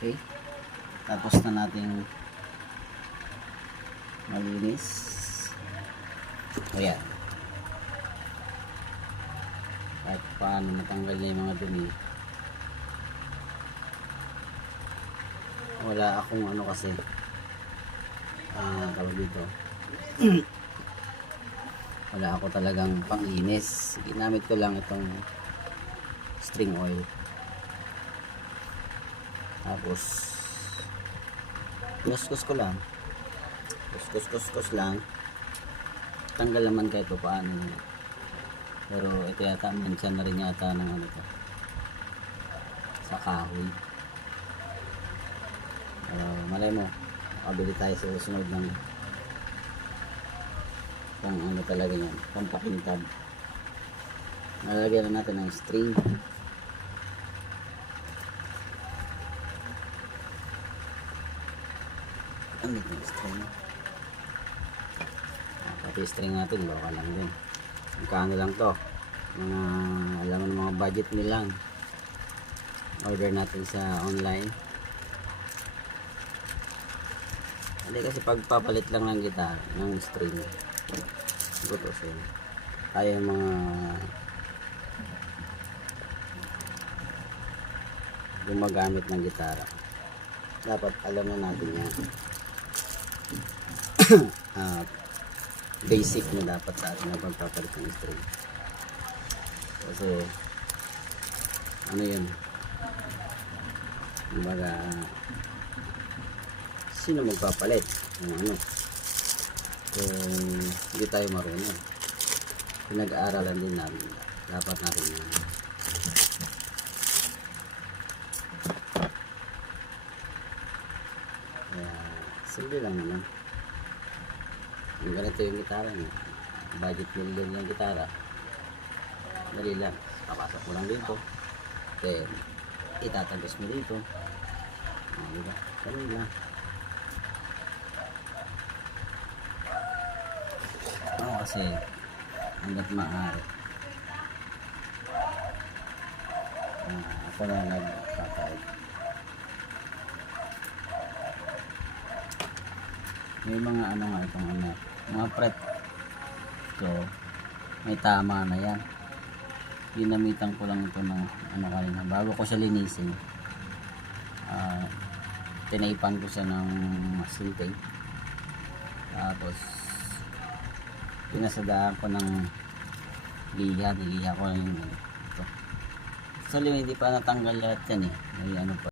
Okay. Tapos na nating malinis. Ayan. Kahit paano matanggal na yung mga dumi. Wala akong ano kasi tawag dito. Wala ako talagang panglinis. Ginamit ko lang itong string oil. Tapos kuskus ko lang. Kuskus lang. Tanggal naman kahit paano. Pero ito yata mansya na rin yata ng ano to. Sa kahoy. Malay mo, makabili tayo sa susunod ng pang ano talaga yan, pampakintab. Nalagyan na natin ng string. Ano yung string? Pati string natin, baka lang din. Magkano lang to? Mga, alam mo, mga budget meal lang. Order natin sa online. Hindi kasi pagpapalit lang ng gitara, ng string. Gutusin. Tayo yung mga gumagamit ng gitara. Dapat alam na natin yan. Basic na dapat sa atin na pagpapalit ng string. Kasi ano yun? Kumbaga, sino magpapalit? Kung ano? Kung hindi tayo marunong. Pinag-aaralan din namin. Dapat natin yan. Kaya, simple lang naman. Yung ganito yung gitara niya. Budget million yung gitara. Dali lang. Papasok mo lang dito. Then, itatagos mo dito. Diba? Ganun lang. Kasi hanggat maaari ako na nagpapayag. May mga ano nga itong ano, mga prep so may tama na yan. Ginamitan ko lang ito ng ano kanina bago ko siya linisin. Tinaipan ko siya ng masking tape, tapos pinasadaan ko ng liha, niliha ko lang yung ito. Actually hindi pa natanggal lahat yan eh, may ano pa.